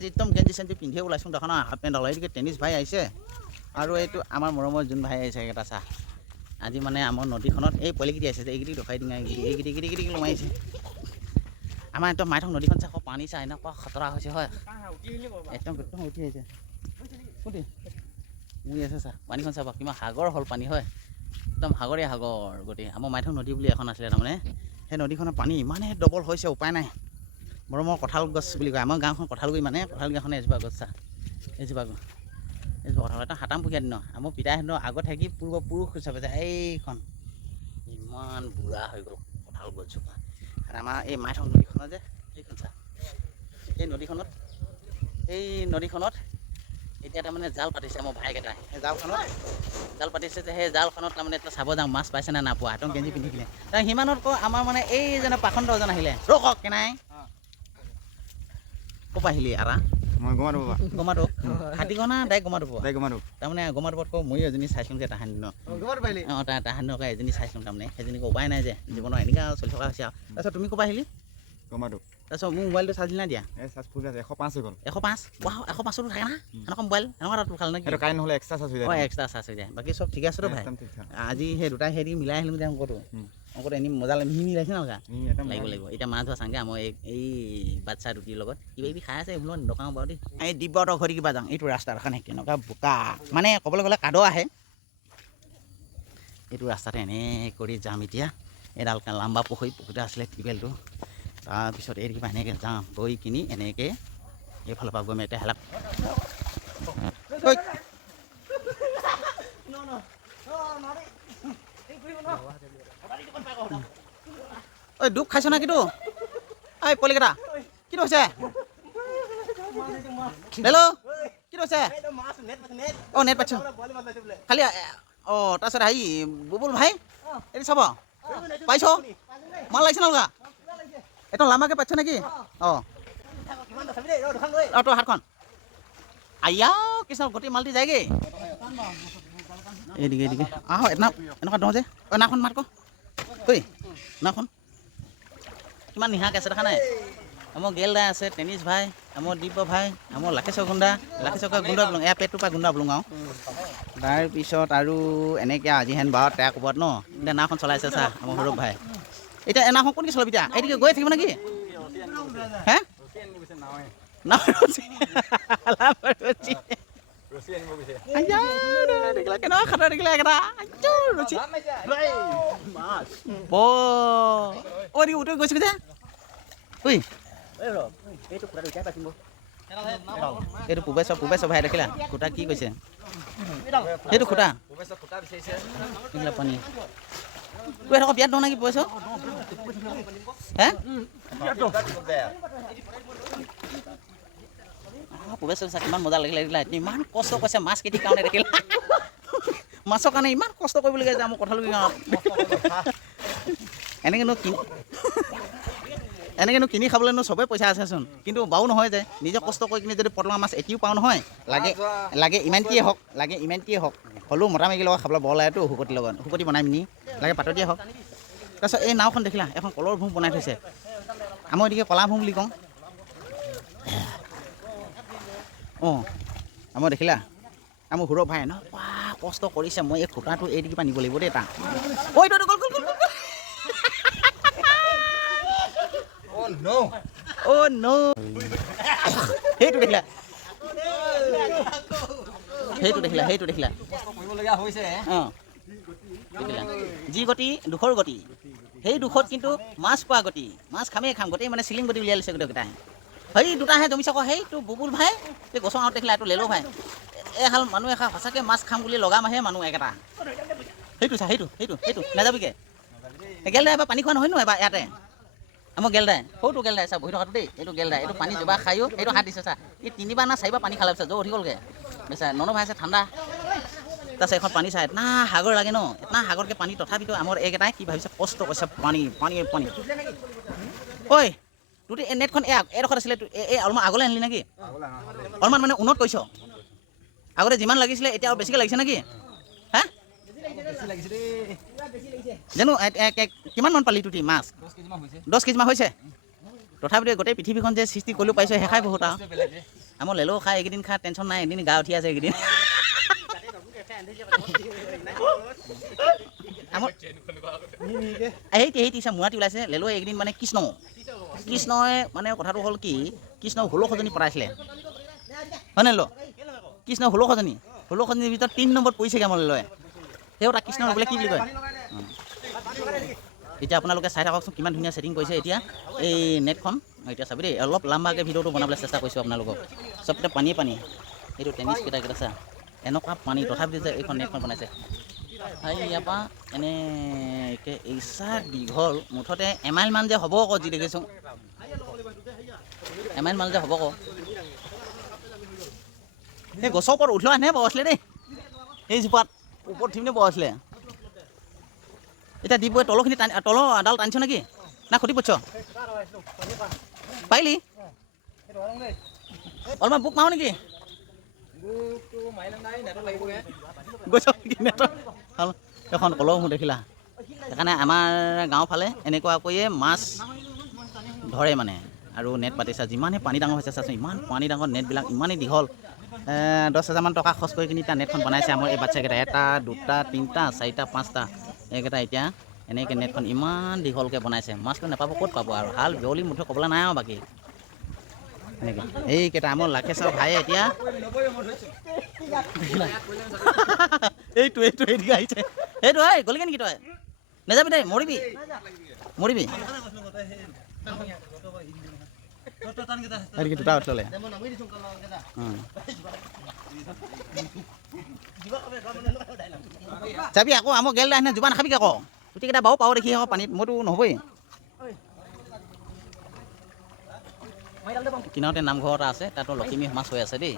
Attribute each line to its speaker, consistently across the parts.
Speaker 1: একদম গেঞ্জি চেঞ্জি পিন্ধিয়ে ওলাইছোঁ দেখোন হাফ পেণ্ট এইটোকে টেনিছ ভাই আহিছে। আৰু এইটো আমাৰ মৰমৰ যোন ভাই আহিছে এটা চাহ আজি মানে আমাৰ নদীখনত এই পোৱালিকেইটি আহিছে যে এইকেইটি ৰখাই দিওঁ এইকেইটি এইকেইটি এইকেইটি এইকেইটি লমাইছে আমাৰ একদম মাইথক নদীখন চাহ পানী চাহ এনেকুৱা খতৰা হৈছে হয়। একদম একদম উঠি আহিছে। কোটি উৰি আছে চা পানীখন চাবা কিমান সাগৰ হ'ল পানী হয়। একদম সাগৰীয়া সাগৰ গোটেই আমাৰ মাইথক নদী বুলি এখন আছিলে তাৰমানে। সেই নদীখনৰ পানী ইমানেই ডবল হৈছে উপায় নাই। মৰমৰ কঁঠাল গছ বুলি কয়। আমাৰ গাঁওখন কঁঠালগুৰি মানে কঁঠাল গাঁওখনে এজোপা গছ চা এজোপা গছ এজোপা কঁঠাল এটা সাতাম পুকীয়া দিনৰ। আমাৰ পিতাহঁতৰ আগত থাকি পূৰ্বপুৰুষ হিচাপে যে এইখন ইমান বুঢ়া হৈ গ'ল কঁঠাল গছজোপা। আৰু আমাৰ এই মাইথক নদীখনত যে সেইখন চা এই নদীখনত এই নদীখনত এতিয়া তাৰমানে জাল পাতিছে মোৰ ভাইকেইটাই সেই জালখনত জাল পাতিছে যে সেই জালখনত তাৰমানে এতিয়া চাব যাওঁ মাছ পাইছে নে নাপোৱা একদম গেঞ্জি পিন্ধি কিনে। তাৰ সিমানতকৈ আমাৰ মানে এইজনে পাখণ্ডজন আহিলে ৰখক কেনাই? ক'ৰ পৰা আহিলি আৰা?
Speaker 2: মই গমাৰো বাবা
Speaker 1: গমাটো হাতী গনা
Speaker 2: তাই গমাৰো
Speaker 1: তাৰমানে গমাটোতকৈ ময়ো এজনী চাইছিলোঁ যে তাহানি দিনত।
Speaker 2: গমাৰো পাৰিলি
Speaker 1: অঁ তাৰ তাহানি দিনৰ এজনী চাইছিলোঁ তাৰমানে। সেইজনীক উপায় নাই যে। জীৱনৰ এনেকুৱা চলি থকা হৈছে আৰু। তাৰপিছত তুমি ক'ৰ পৰা আহিলি?
Speaker 2: গমাৰো
Speaker 1: তাৰপিছত মোৰ মোবাইলটো চাৰ্জ দিলা দিয়া?
Speaker 2: এশ পাঁচ হৈ গ'ল।
Speaker 1: এশ পাঁচ? এশ পাঁচতো থাকে না? এনেকুৱা মোবাইল এনেকুৱা তাত খালে নেকি
Speaker 2: সেইটো কাৰেণ্ট নহ'লে এক্সট্ৰা চাৰ্জ হৈ
Speaker 1: অঁ
Speaker 2: যায়
Speaker 1: এক্সট্ৰা চাৰ্জ হৈ যায়। বাকী চব ঠিকে আছে তো ভাই? আজি সেই দুটা হেৰি মিলাই আহিলোঁ যে অংকটো অংকটো এনেই মজা লাগে মিহি মিলাইছে না লগা
Speaker 2: ই একদম
Speaker 1: লাগিব লাগিব। এতিয়া মাছ ধৰা চাংগে মই এই- বাচ্চা দুটিৰ লগত। কিবা কিবি খাই আছে এইবোৰ নকাওঁ বাৰু দেই। এই দিব্যহঁতৰ ঘৰত কিবা যাওঁ এইটো ৰাস্তাৰ কাৰণে কেনেকুৱা বোকা। মানে ক'বলৈ গ'লে কাদো আহে। এইটো ৰাস্তাতে এনে কৰি যাম এতিয়া। এডাল লাম্বা পুখুৰী পুখুৰীতে আছিলে টিউবেলটো। তাৰপিছত এই কিবা এনেকৈ যাওঁ গৈ কিনি এনেকৈ এইফালৰ পৰা গৈ মই এতিয়া হেলাক ঐ। দুখ খাইছ না কিটো? ঐ পোৱালিকেইটা কিটো হৈছে? হেল্ল' কিটো হৈছে? অঁ নেট পাইছোঁ। খালি অঁ, তাৰপিছত হেৰি, বুবুল ভাই, এইটো চাব। পাইছ? মাল লাগিছে নলগা একদম লাম্বাকৈ পাইছ নেকি? অঁ। অঁ, তোৰ হাতখন। আয়া, কৃষ্ণ, গোটেই মালটি যায়গৈ। এইদিকে এইদিকে। আহ এনা এনেকুৱা দওঁ যে। নাখন মাত ক। ঐ নাখন কিমান নিহাকৈ আছে দেখা নাই? আমাৰ গেল দাই আছে, টেনিছ ভাই আমাৰ দিব্য ভাই আমাৰ লাকেশ্বৰ গুণ্ডা লাকেশ্বৰ গুণ্ডা বোলো, এয়া পেটটোৰ পৰা গুণ্ডা বোলো আৰু তাৰপিছত আৰু এনেকৈ আজি হেন বাৰত তেৰ ক'ৰবাত ন, এতিয়া নাওখন চলাইছে চা আমাৰ সৌৰভ ভাই। এতিয়া এই নাওখন কোনকৈ চলাবি এতিয়া? এইদিকে গৈ থাকিব নেকি? হে? নাও ৰচি। এইটো পুবেশ্বৰ পুবেশ্বৰ ভাই দেখিলা খুটা কি কৈছে সেইটো খুটা এইবিলাক পানী তোৰ এডোখৰ বিয়াত নহয় নেকি পুবেশ্বৰ হে পুবেশ্বৰ চা কিমান মজা লাগিলে দেখিলা ইমান কষ্ট কৰিছে, মাছ কেইটি কাৰণে দেখিলা। মাছৰ কাৰণে ইমান কষ্ট কৰিবলগীয়া যে আমাৰ কঁঠালগুৰি গাঁৱত এনেকৈনো কিনি এনেকৈনো কিনি খাবলৈনো চবেই পইচা আছেচোন কিন্তু বাও নহয় যে, নিজে কষ্ট কৰি কিনি যদি পটলা মাছ এটিও পাওঁ নহয়, লাগে লাগে ইমানটিয়ে হওক, লাগে ইমানটিয়ে হওক। হ'লেও মতা মাইকীৰ লগত খাবলৈ বৰ লাগেতো শুকতিৰ লগত। শুকতি বনাই পিনি, লাগে পাততীয়ে হওক। তাৰপিছত এই নাওখন দেখিলা, এখন কলৰ ভোম বনাই থৈছে। আমাৰ এদিকে কলা ভোম বুলি কওঁ। অঁ আমাৰ দেখিলা? আমাৰ সৌৰভ ভাই ন? কষ্ট কৰিছে মই এই খুটাটো এইদিকে পৰা নিব লাগিব দেই তাৰ ঐ গ'ল গ'ল
Speaker 2: অ' ন'
Speaker 1: সেইটো দেখিলা? সেইটো দেখিলা সেইটো দেখিলা। অঁ। দেখিলা? যি গতি দুখৰ গতি। সেই দুখত কিন্তু মাছ পোৱা গতি। মাছ খামেই খাম গোটেই মানে চিলিং গতি উলিয়াই লৈছে গোটেইকেইটাই। সেই দুটাহে জমিছে আকৌ সেইটো বুবুল ভাই? এই গছৰ আগত দেখিলা, এইটো লেলো ভাই। এহাল মানুহ এষাৰ সঁচাকৈ মাছ খাম বুলি লগামাহে মানুহ একেটা। সেইটো চা, সেইটো সেইটো সেইটো। নাযাবিকে গেলদাই এবাৰ পানী খোৱা নহয় ন এবাৰ ইয়াতে? আমাৰ গেলদাই সৰুটো গেলদাই চা, বহি থকাটো দেই। এইটো গেলদাই এইটো পানী দুবাৰ খায়ো এইটো হাত দিছে, চা। এই তিনিবাৰ না চাৰিবাৰ পানী খালে পিছত জ্বৰ উঠি গ'লগৈ। বেচা নন ভাই আছে, ঠাণ্ডা। তাৰপিছত এখন পানী চাই না সাগৰ লাগে ন? না সাগৰকৈ পানী তথাপিতো আমাৰ এইকেইটাই কি ভাবিছে? কষ্ট কৰিছে, পানী পানী পানী। ঐ তোৰ এই নেটখন এই এডোখৰত আছিলে এই অলপমান আগলৈ আনিলি নেকি অলপমান মানে উন্নত কৰিছ আগতে যিমান লাগিছিলে এতিয়া আৰু বেছিকৈ লাগিছে নেকি হা জানো এ- এ- এ- কিমানমান পালি তুতি মাছ
Speaker 2: দহ কেজিমান হৈছে
Speaker 1: তথাপিতো গোটেই পৃথিৱীখন যে সৃষ্টি কৰিব পাৰিছোঁ সেইখাই বহুত আৰু আমাৰ লেলেও খাই এইকেইদিন খাই টেনশ্যন নাই এদিন গা উঠি আছে এইকেইদিন সেই টিচাৰ মূৰাটি ওলাইছে লেলো এইকেইদিন মানে কৃষ্ণ কৃষ্ণই মানে কথাটো হ'ল কি কৃষ্ণক ষোল্লশজনী পতাইছিলে হয়নে ল কৃষ্ণ ষোল্লশজনী ষোল্লশজনীৰ ভিতৰত তিনি নম্বৰত পৰিছেগৈ আমাৰ লেলয়ে তেওঁ তাক কৃষ্ণ বোলে কি বুলি কয়। এতিয়া আপোনালোকে চাই থাককচোন কিমান ধুনীয়া ছেটিং কৰিছে এতিয়া। এই নেটখন এতিয়া চাবি দেই, অলপ লাম্বাকৈ ভিডিঅ'টো বনাবলৈ চেষ্টা কৰিছোঁ আপোনালোকক। চবতে পানীয়ে পানী এইটো টেনিছ কেইটা কেইটা চা। এনেকুৱা পানী, তথাপিতো যে এইখন নেটখন বনাইছে। এই ইয়াৰ পৰা এনেকৈ ইচ্ছা দীঘল মুঠতে এমাইলমান যে হ'ব আকৌ যি দেখিছোঁ। এমাইলমান যে হ'ব আকৌ। সেই গছৰ ওপৰত উঠি লোৱাহে বৰ আছিলে দেই। সেই জোপাত ওপৰত উঠিপিনে বৰ আছিলে। এতিয়া ডিবুৱে তলৰখিনি টানি তলৰ এডাল টানিছ নেকি? না খুটি পঠিছ পাৰিলি? অলপমান বুক মাৰো নেকি? গৈছ এখন কলহ দেখিলা? সেইকাৰণে আমাৰ গাঁৱৰ ফালে এনেকুৱাকৈয়ে মাছ ধৰে মানে। আৰু নেট পাতিছা। যিমানেই পানী ডাঙৰ হৈছে চাচোন ইমান পানী ডাঙৰ নেটবিলাক ইমানেই দীঘল। দহ হাজাৰমান টকা খৰচ কৰি কিনি এতিয়া নেটখন বনাইছে আমাৰ এই বাচ্ছাকেইটা। এটা দুটা তিনিটা চাৰিটা পাঁচটা। এইকেইটা এতিয়া এনেকৈ নেটখন ইমান দীঘলকৈ বনাইছে। মাছটো নাপাব ক'ত পাব আৰু? হাল বিয়লি মুঠে ক'বলৈ নাই আৰু বাকী। এনেকৈ। এইকেইটা আমাৰ লাখেশ্বৰ ভাইয়ে এতিয়া? এইটো এইটো এইদিকে আহিছে। এই, গ'লিগে নেকি তই? নাযাবি দেই, মৰিবি। মৰিবি। ল'লে উম। যাবি আকৌ আমাৰ গেল আহিনে জোপা নাখাবি আকৌ। গোটেইকেইটা বাৰু পাওঁ দেখি আকৌ, পানীত মইতো নহ'বই। কিনাৰতে নামঘৰ এটা আছে, তাতো লখিমী সমাজ হৈ আছে দেই।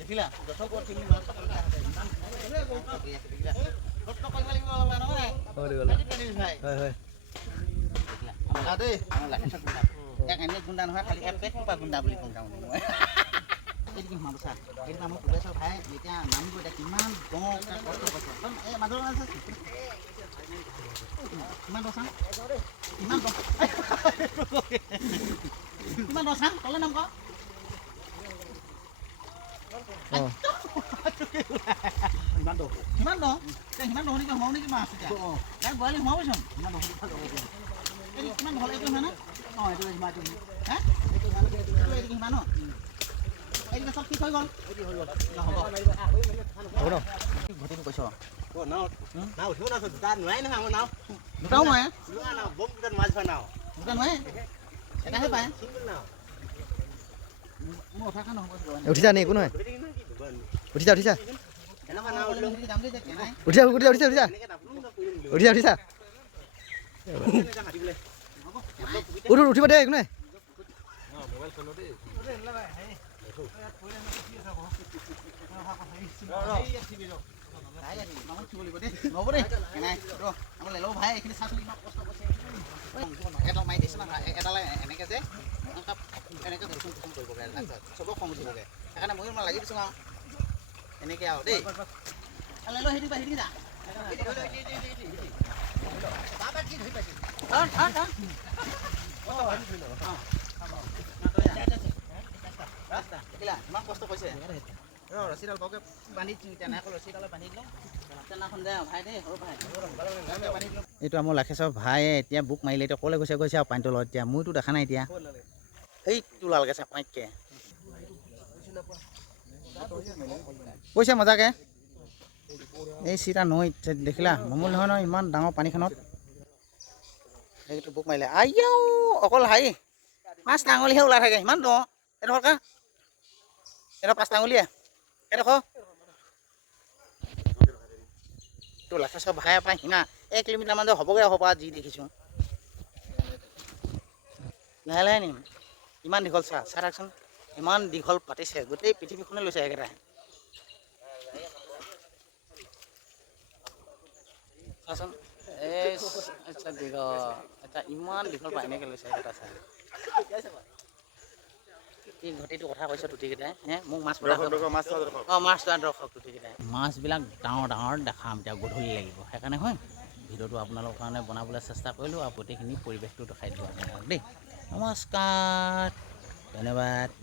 Speaker 1: দেখিলা? যথ ক'ত তিনি মাছ চাওঁ কিমান দওঁ কিমান দওঁ চাওঁ তলে নাম ক কিমান দওঁ কিমান দওঁ সিমান নেকি সোমাও নেকি মাছ এতিয়া ইয়াত বৰালি সোমাবচোন কিমান দওঁ এইটো কিমান দওঁ এইটো সিমান অঁ এইটো সিমান হা এইটো এইটো সিমান ন এইটো চব ঠিক হৈ গ'ল হ'ব
Speaker 2: হ'ব ন
Speaker 1: ঘটিটো কৈছ
Speaker 3: নাও নাও উঠিব নাও দুটা নোৱাৰি নহয় আমাৰ নাও
Speaker 1: দুটাও নোৱাৰে
Speaker 3: লোৱা নাও বম দুটাত মাছ ধৰা নাও
Speaker 1: দুটা নোৱাৰে এটাহে পায়
Speaker 3: চিংগল নাও
Speaker 1: মোৰ অথাখন নহ'ব
Speaker 2: উঠিছা নি একো নহয়
Speaker 3: ধৰি থাকিম নহয় কি দুবাৰ
Speaker 2: উঠিছা উঠিছা
Speaker 3: এনেকুৱা নাও উঠিলেও
Speaker 1: যাম দেই যে কেনাই
Speaker 2: উঠিছা উঠিছা উঠিছা উঠিছা
Speaker 3: এনেকৈ নাপালোঁ নহয় কৰিম বুলি
Speaker 2: উঠিছা উঠিছা
Speaker 3: এনেকৈ মাতিবলৈ
Speaker 2: উঠ উঠ, উঠিব দে একো নাই
Speaker 1: এনেকৈ যে এনেকৈ কৰিবগৈ চবক খং উঠিবগৈ সেইকাৰণে ময়ো মই লাগি দিছোঁ আৰু এনেকৈ আৰু দেই সেইটো সেইটো যা ধৰ। দেখিলা ইমান কষ্ট কৰিছে। ৰছীডাল বৰকৈ বান্ধি তেনেকৈ ৰছীডালে বান্ধি দিলোঁ। তেনেখন যায় ভাই দেই সৰু ভাই। এইটো আমাৰ লাখেশ্বৰ ভাইয়ে এতিয়া বুক মাৰিলে এতিয়া ক'লৈ গৈছে গৈছে আৰু পানীটো লগত এতিয়া মইতো দেখা নাই এতিয়া। সেইটো ওলালগৈ চা পাইতকৈ কৈছে মজাকে। এই চিটা নৈ দেখিলা? মামুল নহয় নহয় ইমান ডাঙৰ পানীখনত। সেইটো বুক মাৰিলে। আইও অকল হাই পাঁচটা আঙুলিহে ওলাই থাকে ইমান দ। এডোখৰ এডোখৰ পাঁচটা আঙুলিয়ে এডোখৰ তোৰ লাখেশ্বৰ ভাই পৰা সিঙা এক কিলোমিটাৰমান যে হ'বগৈ হ'ব যি দেখিছোঁ লাহে লাহে নিম ইমান দীঘল চা চাই থাকচোন ইমান দীঘল পাতিছে গোটেই পৃথিৱীখনে লৈছে একেটাই চাচোন এই আচ্ছা দীঘল আচ্ছা ইমান দীঘল পৰা এনেকৈ লৈছে একেটা চাই এই ঘটিটো কথা কৈছে টুটিকেইটাই হে মোক মাছ পতা অঁ মাছ ধৰা দৰ্শক টুটিকেইটাই মাছবিলাক ডাঙৰ ডাঙৰ দেখাম এতিয়া গধূলি লাগিব। সেইকাৰণে হয় ভিডিঅ'টো আপোনালোকৰ কাৰণে বনাবলৈ চেষ্টা কৰিলোঁ আৰু গোটেইখিনি পৰিৱেশটো দেখাই দিলোঁ আপোনালোকক দেই। নমস্কাৰ ধন্যবাদ।